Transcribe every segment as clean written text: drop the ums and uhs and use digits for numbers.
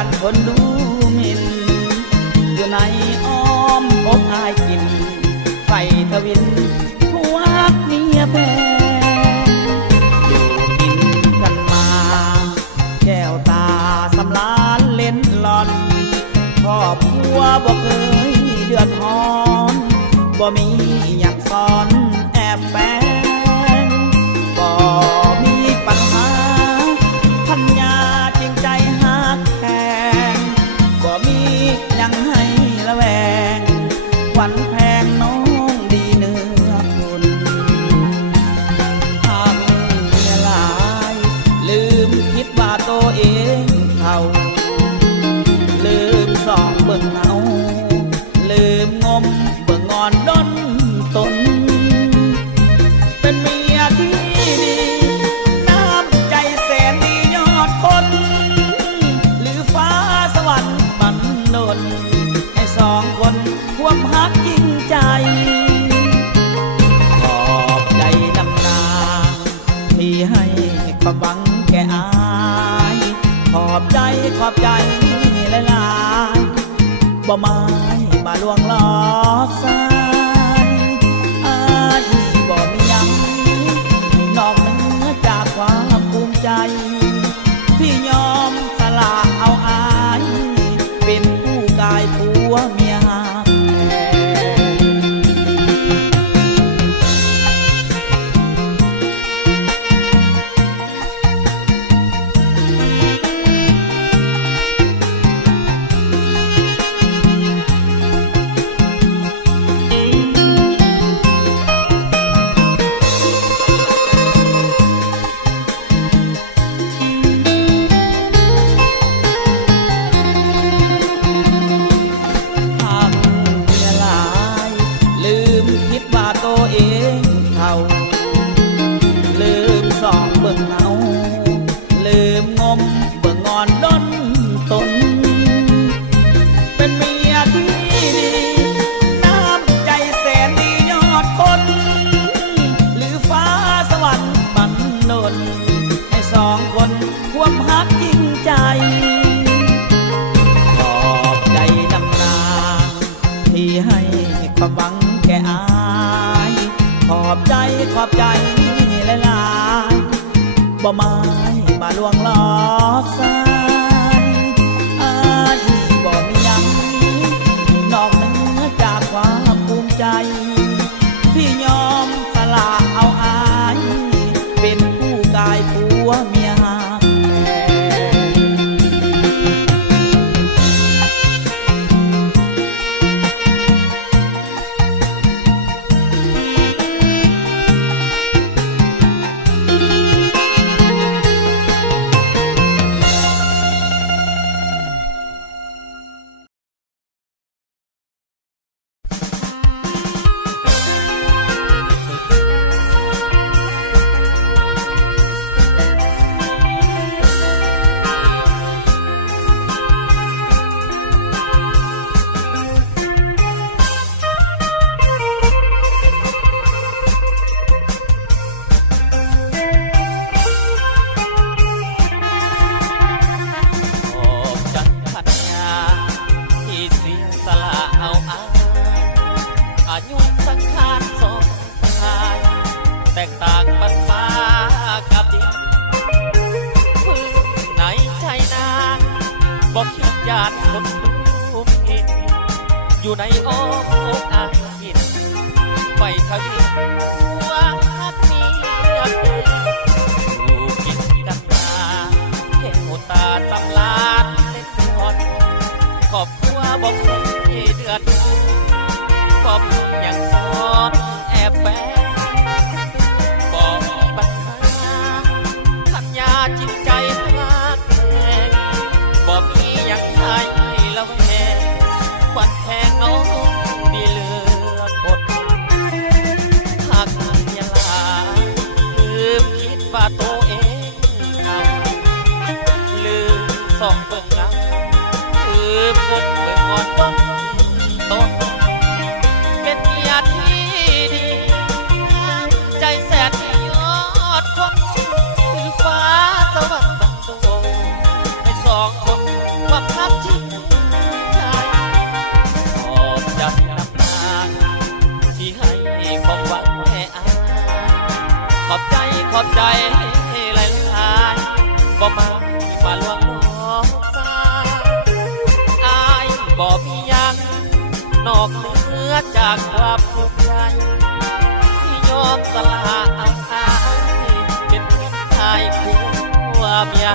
านคนดูหมิ่นอยู่ในอ้อมอกอายกินไฟทวินหัวเมียแพ้อยู่กินกันมาแก้วตาสำลานเล่นหลอนครอบครัวบ่เคยเดือดร้อนบ่มีอยากซ้อนแอบแฝงบ่มีปัญหาพันยาจริงใจหักแทงบ่มียังให้ละแวงขวัญแพงน้องดีเนื้อคุณหักเมียหลายลืมคิดว่าตัวเองเท่าลืมส่องเบิ่งเงาลืมงมเบิ่งงอนด้นตนเป็นเมียที่ดีน้ำใจแสนดียอดคนหรือฟ้าสวรรค์บันดลให้สองคนควบหักยิ่งใจขอบใจนำนาที่ให้ความหวังแก่อายขอบใจหลายๆบ่ไม้มาลวงหลอกสายอายบ่มียังนอกเหนือจากความภูมิใจที่ยอมสละเอาอายเป็นผู้กายผัวเมียหักลืมส่องเบิ่งเงาลืมงมเบิ่งงอนด้นตนเป็นเมียที่ดีน้ำใจแสนดียอดคนหรือฟ้าสวรรค์บันดลให้สองคนควบหักยิ่งใจขอบใจนำนาที่ให้ความหวังแก่อายขอบใจหลายๆบ่ไม้มาลวงหลอกสายอายบ่มียังนอกเหนือจากความภูมิใจที่ยอมสละเอาอายเป็นผู้กายผัวเมียหักแตกต่างบรรฟ้ากับดินพื้นไหนใช่นาบอกคิดญาติคนทุกอินอยู่ในอ้อมอกอาหินไฟทวินว่ามีอยู่กินกันมาแค่หัวตาสำลานเล่นนอนขอบครัวบอกเคยเดือดขอบอย่างซ้อนแอบแฝงจิตใจหักแพงบ่มียังไงละแวงควันแพงน้องดีเลือดคนหักเมียหลายลืมคิดว่าตัวเองทำลืมส่องเบิ่งเงาลืมงมเบิ่งงอนต้นเป็นเมียที่ดีใจแสนยอดคนฟ้าสวรรค์บันดลให้สองคนว่า อบใจหลายๆบ่มาลวงน้องสาอายบ่มีหยังนอกเหนือจากความภูมิใจที่ยอมสละอายเป็นชายผัวเมีย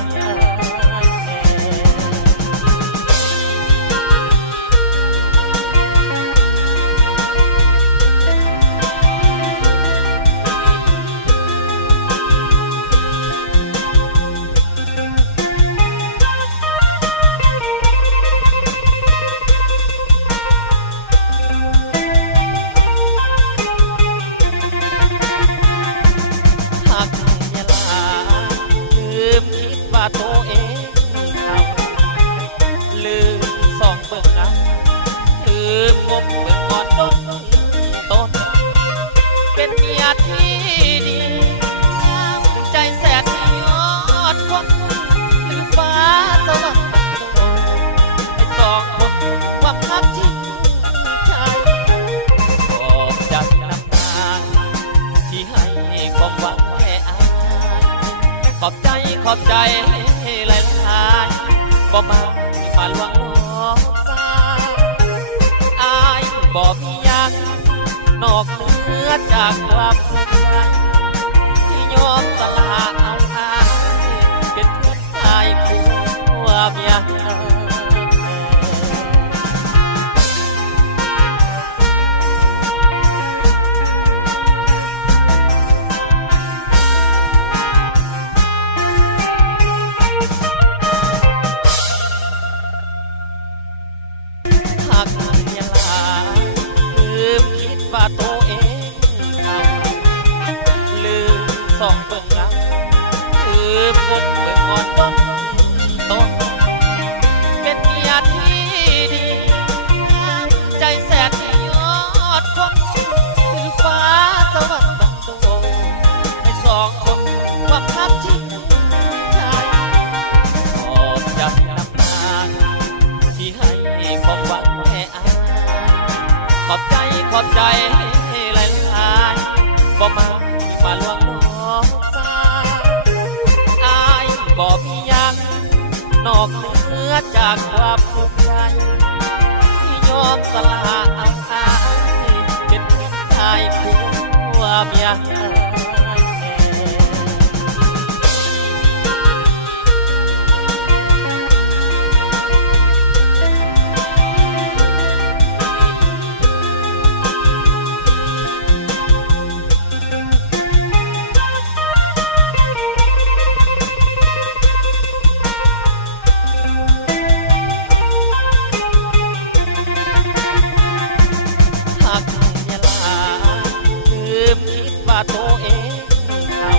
ว่าตัวเองเขาลืมส่องเบิ่งเงาลืมงมเบิ่งงอนต้นเป็นเมียที่ดีใจแสนยอดคนหรือฟ้าสวรรค์ไอ้สองคนความรักที่ใจขอบใจน้ำตาที่ให้ความหวังแค่อายขอบใจหลายๆบ่มาลวงน้องสาอายบ่มีหยังนอกเหนือจากความภูมิใจที่ยอมสละเอาอายเป็นเพื่อนชายผัวเมียว่าตัวเองเขาลืมส่องเบิ่งเงาลืมงมเบิ่งงอนต้นเป็นเมียที่ดีใจแสนยอดคนคือฟ้าสวรรค์บันดาลให้สองคนความรักที่ใจขอบใจน้ำตาที่ให้ความหวังแค่อายขอบใจหลายๆบ่มาลวงน้องสาอายบ่มีหยังนอกเหนือจากความภูมิใจที่ยอมสละเอาอายเป็นชายผัวเมียว่าตัวเองเขา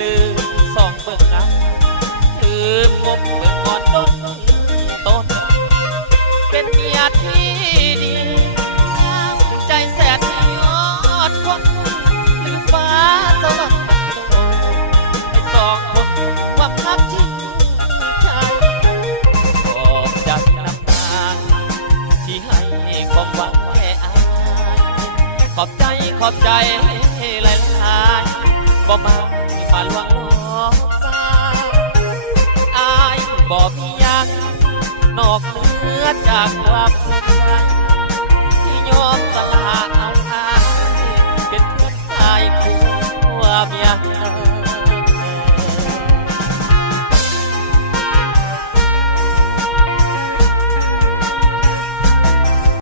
ลืมส่องเบิ่งเงาลืมงมเบิ่งงอนต้นเป็นเมียที่ดีใจแสนยอดคนหรือฟ้าสวรรค์ไอ้สองคนความรักที่ใจขอบใจน้ำตาที่ให้ความหวังแค่อายขอบใจหลายๆบ่มาลวงน้องสาอายบ่มีหยังนอกเหนือจากความภูมิใจที่ยอมสละเอาอายเป็นเพื่อนชายผัวเมีย